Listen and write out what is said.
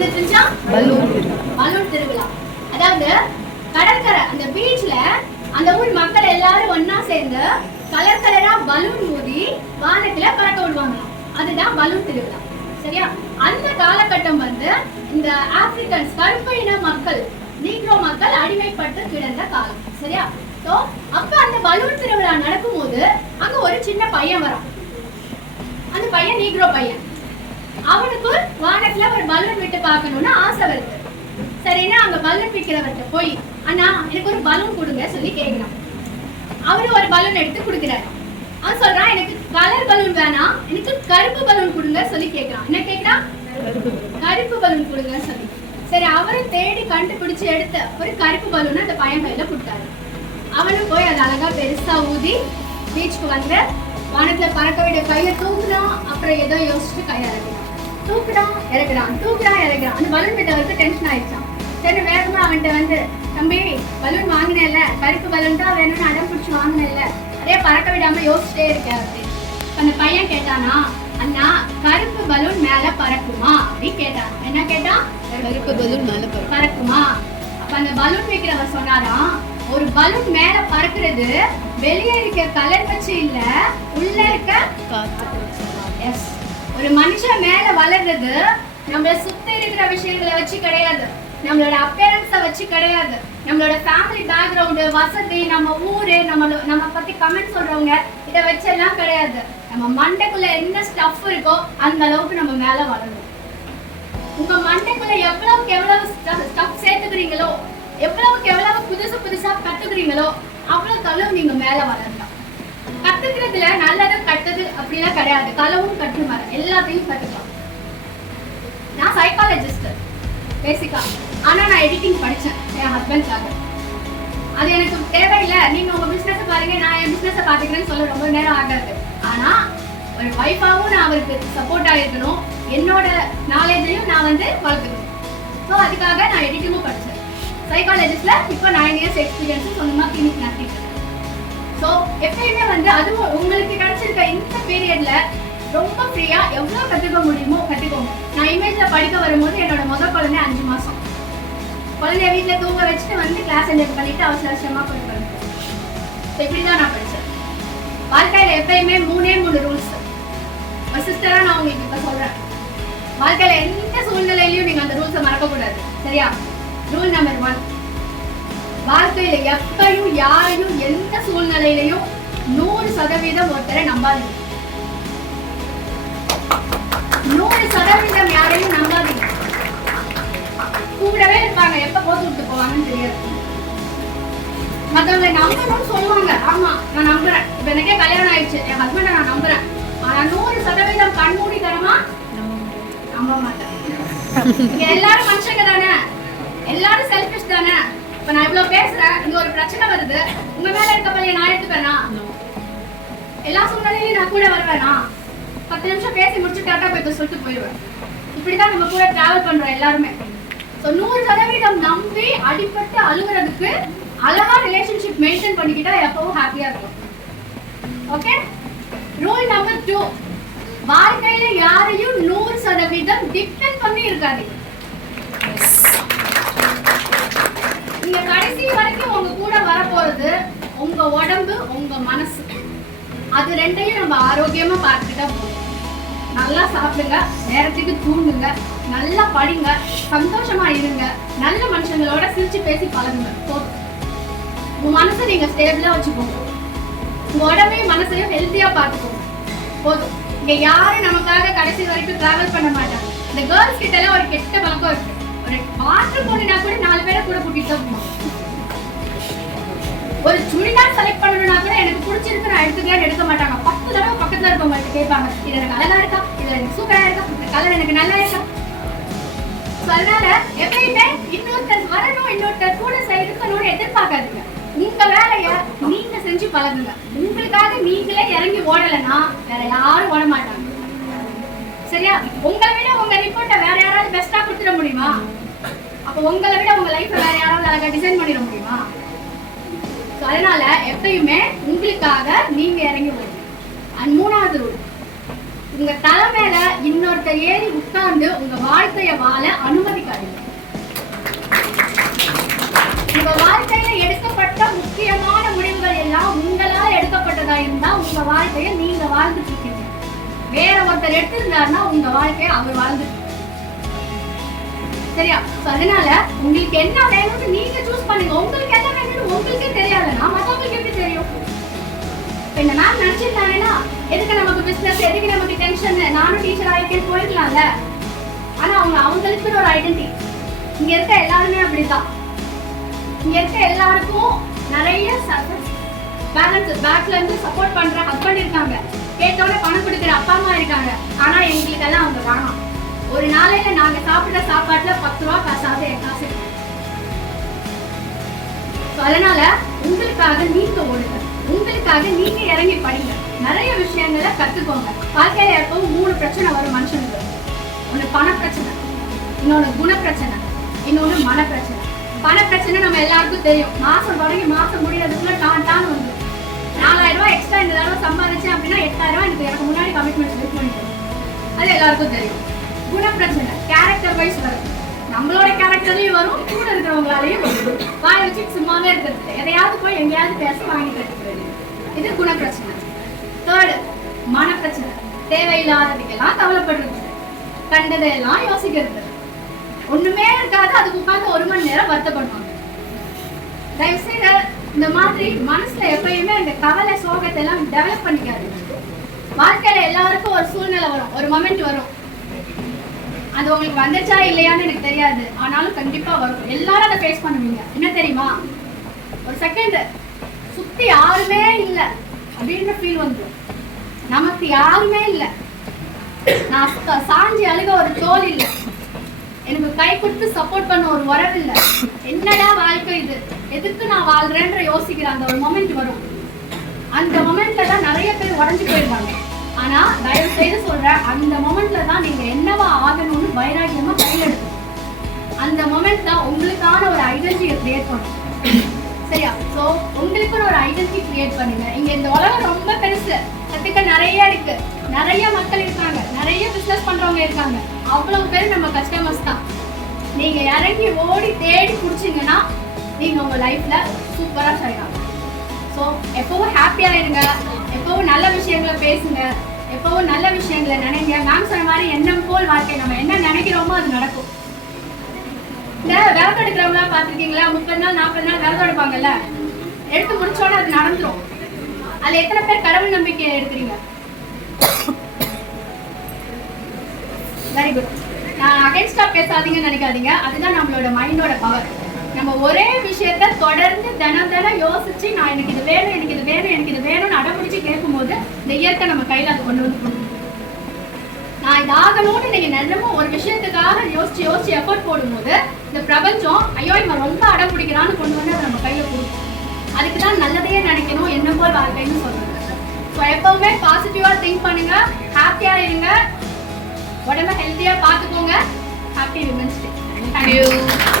நடந்துட்டு இருந்துச்சா? பலூன் திருவிழா. அதாவது கடற்கரை அந்த பீச்ல அந்த ஊர் மக்கள் எல்லாரும் ஒன்னா சேர்ந்து கலர் கலரா பலூன் ஊதி வானத்துல பறக்க விடுவாங்களாம். அதுதான் பலூன் திருவிழா. சரியா? அந்த காலகட்டம் இந்த ஆப்பிரிக்கன்ஸ் கருப்பு இன மக்கள், நீக்ரோ மக்கள் அடிமைப்பட்டு கிடந்த காலம். சரியா? சோ அப்ப அந்த பலூன் திருவிழா நடக்கும்போது அங்க ஒரு சின்ன பையன் வரான். அந்த பையன் நீக்ரோ பையன். அவனுக்கு வானத்துல ஒரு பலூன் விட்டு பார்க்கணும்னு ஆசை வருது. சரின்னா அங்க பலூன் விற்கிறவர்கிட்ட போய், அண்ணா எனக்கு ஒரு பலூன் கொடுங்க சொல்லி கேட்கிறான். அவரு ஒரு பலூன் எடுத்து கொடுக்குறாரு. அவன் சொல்றான், எனக்கு கலர் பலூன் வேணாம், எனக்கு கருப்பு பலூன் கொடுங்க சொல்லி கேட்கிறான். என்ன கேட்கிறான்? கருப்பு பலூன் கொடுங்க சொல்லி. சரி, அவரும் தேடி கண்டுபிடிச்சு எடுத்த ஒரு கருப்பு பலூன் அந்த பையன் கையில கொடுத்தாரு. அவனும் போய் அதை அழகா பெருசா ஊதி பீச்சுக்கு வந்து வானத்துல பறக்க விட கையில தூக்குறான். அப்புறம் ஏதோ யோசிச்சுட்டு கையை இறக்குறான். தூக்குறான் இறக்குறான், தூக்குறான் இறக்குறான். அந்த பலூன் விட்டவருக்கு டென்ஷன் ஆயிடுச்சான். சரி, வேகமா அவன்கிட்ட வந்து, தம்பி பலூன் வாங்கினேன்ல, கருப்பு பலூன் தான் வேணும்னு அடம் பிடிச்சி வாங்கினேன்ல, அதே பறக்க விடாம யோசிச்சுட்டே இருக்க அப்படின்னு. அந்த பையன் கேட்டானா, அண்ணா கருப்பு பலூன் மேல பறக்குமா அப்படின்னு கேட்டான். என்ன கேட்டான்? கருப்பு பலூன் மேல பறக்குமா? அப்ப அந்த பலூன் வைக்கிறவர் சொன்னாராம், ஒரு பலூன் மேல பறக்குறது வெளியே இருக்க கலர் வச்சு இல்ல, உள்ள இருக்க காத்து. எஸ், ஒரு மனுஷன் மேல வளர்றது நம்மள சுத்தி இருக்கிற விஷயங்களை வச்சு கிடையாது, நம்மளோட அப்பேரன்ஸை வச்சு கிடையாது, நம்மளோட ஃபேமிலி பேக்ரவுண்டு, வசதி, நம்ம ஊரு, நம்ம பத்தி கமெண்ட் சொல்றவங்க இதை வச்செல்லாம் கிடையாது. நம்ம மண்டைக்குள்ள என்ன ஸ்டஃப் இருக்கோ அந்த அளவுக்கு நம்ம மேல வளரணும். உங்க மண்டைக்குள்ள எவ்வளவுக்கு எவ்வளவு ஸ்டஃப் சேர்த்துக்கிறீங்களோ, எவ்வளவுக்கு எவ்வளவு புதுசா கத்துக்கிறீங்களோ அவ்வளவு அளவு நீங்க மேல வளரலாம். கத்துக்கிறதுல நல்லது கட்டது அப்படிலாம் கிடையாது. களவும் கற்று மர எல்லாத்தையும் கத்துக்கலாம். நான் சைக்காலஜிஸ்ட் பேசிக்கா, ஆனா நான் எடிட்டிங் படிச்சேன் என் ஹஸ்பண்ட்காக. அது எனக்கு தேவையில்லை. நீங்க உங்க பிசினஸ் பாருங்க, நான் என் பிசினஸ் பாத்துக்கிறேன்னு சொல்ல ரொம்ப நேரம் ஆகாது. ஆனா ஒரு வைஃபாவும் நான் அவருக்கு சப்போர்ட் ஆகிருக்கணும், என்னோட நாலேஜையும் நான் வளர்த்துக்கணும். ஸோ அதுக்காக நான் எடிட்டிங்கும் படித்தேன். சைக்காலஜிஸ்ட்ல இப்போ 9 இயர்ஸ் எக்ஸ்பீரியன்ஸ் சொந்தமா கிளினிக் நடத்திட்டு. ஸோ எப்பயுமே அதுவும் உங்களுக்கு கிடைச்சிருக்க இந்த பீரியட்ல ரொம்ப ஃப்ரீயா எவ்வளவு கத்துக்க முடியுமோ கத்துக்கோங்க. நான் இமேஜ்ல படிக்க வரும்போது என்னோட முதல் குழந்தை 5 மாசம். குழந்தைய வீட்டுல தூங்க வச்சுட்டு கிளாஸ் அட்டெண்ட் பண்ணிட்டு அவசரமா போய் படிப்பேன். இப்படிதான் நான் படிச்சேன். வாழ்க்கையில எப்பயுமே 3 ரூல்ஸ். ஒரு சிஸ்டரா நான் உங்களுக்கு இப்ப சொல்றேன். வாழ்க்கையில எந்த சூழ்நிலையிலையும் நீங்க அந்த ரூல்ஸை மறக்க கூடாது. சரியா? ரூல் நம்பர் 1, வாழ்க்கையில எப்பயும் யாரையும் எந்த சூழ்நிலையிலையும் 100% ஒருத்தரை நம்பாதீங்க. 100% யாரையும் நம்பாதீங்க. கூடவே இருப்பாங்க, எப்ப போட்டு விட்டு போவாங்கன்னு தெரியாது. மத்தவங்க நம்பணும்னு சொல்லுவாங்க. ஆமா, நான் நம்புறேன். இப்ப எனக்கே கல்யாணம் ஆயிடுச்சு, என் ஹஸ்பண்ட நான் நம்புறேன். ஆனா 100% கண்மூடித்தனமா நம்ப மாட்டேன். எல்லாரும் மனுஷங்க தானே, எல்லாரும் செல்ஃபிஷ் தானே. இப்ப நான் இவ்வளவு பேசுறேன், இங்க ஒரு பிரச்சனை வருது, உங்க மேல இருக்க பள்ளியை நான் எடுத்துப்பேனா? எல்லா சூழ்நிலையிலும் நான் கூட வருவேனா? 10 நிமிஷம் பேசி முடிச்சு டாட்டா போய் சொல்லிட்டு போயிடுவேன். இப்படிதான் நம்ம கூட டிராவல் பண்றோம் எல்லாருமே. 100% நம்பி அடிப்பட்டு அழுகுறதுக்கு அழகா ரிலேஷன்ஷிப் மெயின்டைன் பண்ணிக்கிட்டா எப்பவும் ஹாப்பியா இருக்கும். ஓகே? ரூல் நம்பர் 2, வாழ்க்கையில யாரையும் 100% டிபெண்ட் பண்ணி இருக்காதீங்க. நீங்க கடைசி வரைக்கும் உங்க கூட வரப்போறது உங்க உடம்பு, உங்க மனசு. அது ரெண்டையும் நம்ம ஆரோக்கியமா பார்த்துக்கிட்டா போதும். நல்லா சாப்பிடுங்க, நேரத்துக்கு தூங்குங்க, நல்லா படிங்க, சந்தோஷமா இருங்க, நல்ல மனுஷங்களோட சிரிச்சு பேசி பழகுங்க. போதும். உங்க மனசை நீங்க ஸ்டேபிளா வச்சுக்கோங்க. உங்க உடம்பையும் மனசையும் ஹெல்த்தியா பார்த்துக்கோங்க. போதும். இங்க யாரும் நமக்காக கடைசி வரைக்கும் டிராவல் பண்ண மாட்டாங்க. இந்த கேர்ள்ஸ் கிட்ட எல்லாம் ஒரு கெட்ட பழக்கம் இருக்கு. ஒரு பாத்ரூம் போனா கூட 4 பேரை கூட கூட்டிட்டு போகணும். ஒரு சுடிதார் செலக்ட் பண்ணணும்னா கூட எனக்கு பிடிச்சிருக்கு நான் எடுத்துக்கிறேன்னு எடுக்க மாட்டாங்க. 10 தடவை பக்கத்துல இருக்கவங்க கேட்பாங்க, இது எனக்கு அழகா இருக்கா, இது எனக்கு சூப்பரா இருக்கா, இந்த கலர் எனக்கு நல்லா இருக்கா. அதனால எப்பயுமே இன்னொருத்தர் வரணும், இன்னொருத்தர் கூட இருக்கணும்னு எதிர்பார்க்காதீங்க. உங்க வேலைய நீங்க செஞ்சு பழகுங்க. உங்களுக்காக நீங்களே இறங்கி ஓடலைன்னா வேற யாரும் ஓட மாட்டாங்க. சரியா? உங்களை விட உங்க ரிப்போர்ட்டை வேற யாராவது பெஸ்டா கொடுத்துட முடியுமா? அப்ப உங்களை விட உங்க லைஃப் வேற யாராவது அழகா டிசைன் பண்ணிட முடியுமா? அதனால எப்பயுமே உங்களுக்காக நீங்க இறங்கி ஓடுங்க. 3வது ரூல், உங்க தலை மேல இன்னொருத்தர் ஏறி உட்கார்ந்து உங்க வாழ்க்கைய வாழ அனுமதிக்காதீங்க. உங்க வாழ்க்கையில எடுக்கப்பட்ட முக்கியமான முடிவுகள் எல்லாம் உங்களால் எடுக்கப்பட்டதா இருந்தா உங்க வாழ்க்கைய நீங்க வாழ்ந்துட்டு இருக்கீங்க. வேற ஒருத்தர் எடுத்திருந்தாருன்னா உங்க வாழ்க்கைய அவர் வாழ்ந்துட்டு. சரியா? அதனால உங்களுக்கு என்ன வேணும்னு நீங்க சூஸ் பண்ணுங்க. உங்களுக்கு என்ன வேணும்னு உங்களுக்கே தெரியாதுன்னா மத்தவங்களுக்கு எப்படி தெரியும்? இந்த மேம் நினைச்சிருந்தாங்கன்னா எதுக்கு நமக்கு பிசினஸ், எதுக்கு நமக்கு டென்ஷன், நானும் டீச்சர் ஆகிட்டே போயிருக்கலாம்ல. ஆனா அவங்களுக்கு ஒரு ஐடென்டிட்டி. இங்க இருக்க எல்லாருமே அப்படிதான். இங்க இருக்க எல்லாருக்கும் நிறைய பேரண்ட்ஸ் பேக்ல இருந்து சப்போர்ட் பண்ற ஹஸ்பண்ட் இருக்காங்க, கேட்டோட பணம் கொடுக்குற அப்பா அம்மா இருக்காங்க. ஆனா எங்களுக்கு எல்லாம் அவங்க வேணாம். ஒரு நாளையில நாங்க சாப்பிட்ட சாப்பாட்டுல 10 ரூபா காசாவது என் காசு. அதனால உங்களுக்காக நீங்க ஓடுங்க, உங்களுக்காக நீங்க இறங்கி படிங்க, நிறைய விஷயங்களை கத்துக்கோங்க. வாழ்க்கையில எப்பவும் 3 பிரச்சனை வரும் மனுஷனுக்கு. ஒண்ணு பண பிரச்சனை, இன்னொன்னு குண பிரச்சனை, இன்னொன்னு மன பிரச்சனை. பண பிரச்சனை நம்ம எல்லாருக்கும் தெரியும். மாசம் தொடங்கி மாசம் முடியறதுக்குள்ள டான்னு வந்து 4000 ரூபாய் எக்ஸ்ட்ரா இந்த தடவை சம்பாதிச்சேன் அப்படின்னா 8000 ரூபாய் எனக்கு முன்னாடி கமிட்மெண்ட் செட் பண்ணிக்கணும். அது எல்லாருக்கும் தெரியும். குண பிரச்சனை கேரக்டர் வைஸ் வரும். நம்மளோட கேரக்டர்லயும் வரும், கூட இருக்கிறவங்களாலையும் வரும். வாய் வச்சு சும்மாவே இருக்கிறது, எதையாவது போய் எங்கேயாவது பேச வாங்கி கட்டுக்கிறது. இது குண பிரச்சனை. தேர்டு மன பிரச்சனை. தேவையில்லாததுக்கெல்லாம் கவலைப்படுறது, கண்டதையெல்லாம் யோசிக்கிறது, ஒண்ணுமே இருக்காது, அதுக்கு உட்காந்து 1 மணி நேரம் வருத்தப்படுவாங்க. தயவு செய்து இந்த மாதிரி மனசுல எப்பயுமே இந்த கவலை சோகத்தை எல்லாம் டெவலப் பண்ணிக்காது. வாழ்க்கையில எல்லாருக்கும் ஒரு சூழ்நிலை வரும், ஒரு மொமெண்ட் வரும். அது உங்களுக்கு வந்துச்சா இல்லையான்னு எனக்கு தெரியாது, ஆனாலும் கண்டிப்பா வரும். எல்லாரும் அதை ஃபேஸ் பண்ணுவீங்க. என்ன தெரியுமா? ஒரு செகண்ட் சுத்தி யாருமே இல்லை அப்படின்ற ஃபீல் வந்துடும். நமக்கு யாருமே இல்லை, நான் சாஞ்சி அழுக ஒரு தோல் இல்லை, எனக்கு கை கொடுத்து சப்போர்ட் பண்ண ஒரு உறவு இல்லை. என்னடா வாழ்க்கை இது, எதுக்கு நான் வாழ்றேன்ற யோசிக்கிற அந்த ஒரு மொமெண்ட் வரும். அந்த மொமெண்ட்ல தான் நிறைய பேர் உடஞ்சு போயிருவாங்க. ஆனா தயவு செய்து சொல்றேன், அந்த மொமெண்ட்ல தான் நீங்க என்னவா ஆகணும்னு வைராக்கியமா கையில் எடுக்கணும். அந்த மொமெண்ட் தான் உங்களுக்கான ஒரு ஐடென்டிட்டியை கிரியேட் பண்ணும். சரியா? ஸோ உங்களுக்குன்னு ஒரு ஐடென்டிட்டி கிரியேட் பண்ணுங்க. இங்க இந்த உலகம் ரொம்ப பெருசு, கத்துக்க நிறைய இருக்கு, நிறைய மக்கள் இருக்காங்க, நிறைய பிசினஸ் பண்றவங்க இருக்காங்க. அவ்வளவு பேர் நம்ம கஸ்டமர்ஸ் தான். நீங்க இறங்கி ஓடி தேடி பிடிச்சிங்கன்னா நீங்க உங்க லைஃப்ல சூப்பரா செய்யலாம். ஸோ எப்பவும் ஹாப்பியா இருங்க, எப்பவும் நல்ல விஷயங்களை பேசுங்க, எப்பவும் நல்ல விஷயங்களை நினைங்க. மேம் சொன்ன மாதிரி எண்ணம் போல் வாழ்க்கை. நம்ம என்ன நினைக்கிறோமோ அது நடக்கும். இந்த விரதம் எடுக்கிறவங்களா பார்த்துருக்கீங்களா? 30 நாள் 40 நாள் விரதம் எடுப்பாங்கல்ல, எடுத்து முடிச்சோட அது நடந்துரும். அதுல எத்தனை பேர் கடவுள் நம்பிக்கை எடுக்கிறீங்க? Very good. நான் அகைன்ஸ்டா பேசாதீங்கன்னு நினைக்காதீங்க. அதுதான் நம்மளோட மைண்டோட பவர். நம்ம ஒரே விஷயத்த தொடர்ந்து தினம் யோசிச்சு நான் எனக்கு இது வேணும், எனக்கு இது வேணும், எனக்கு இது வேணும்னு அடம்பிடிச்சு கேட்கும் போது இந்த இயற்கை நம்ம கையில அது கொண்டு வந்து கொடுக்கும். நான் இதாகணும்னு நீங்க நிஜமும் ஒரு விஷயத்துக்காக யோசிச்சு எஃபர்ட் போடும்போது இந்த பிரபஞ்சம் ஐயோ இவன் ரொம்ப அடம் பிடிக்கிறான்னு கொண்டு வந்து அதை நம்ம கையில கொடுக்கும். அதுக்குதான் நல்லதையே நினைக்கணும், என்ன போல் வாழ்க்கைன்னு சொல்றது. ஸோ எப்பவுமே பாசிட்டிவா திங்க் பண்ணுங்க, ஹாப்பியா இருங்க, உடம்ப ஹெல்த்தியா பார்த்துக்கோங்க. Happy women's day. தேங்க்யூ.